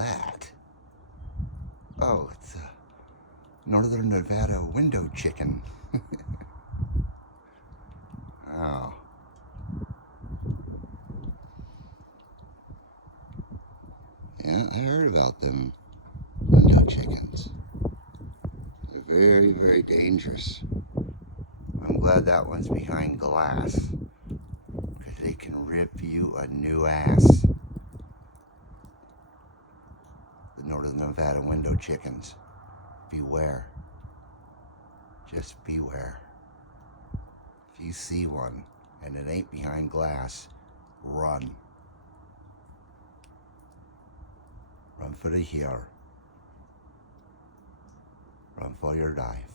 that? Oh, it's a Northern Nevada window chicken. Oh. Yeah, I heard about them window chickens. They're very, very dangerous. I'm glad that one's behind glass, because they can rip you a new ass. The Northern Nevada window chickens. Beware. Just beware. If you see one and it ain't behind glass, run. Run for the hill. Run for your life.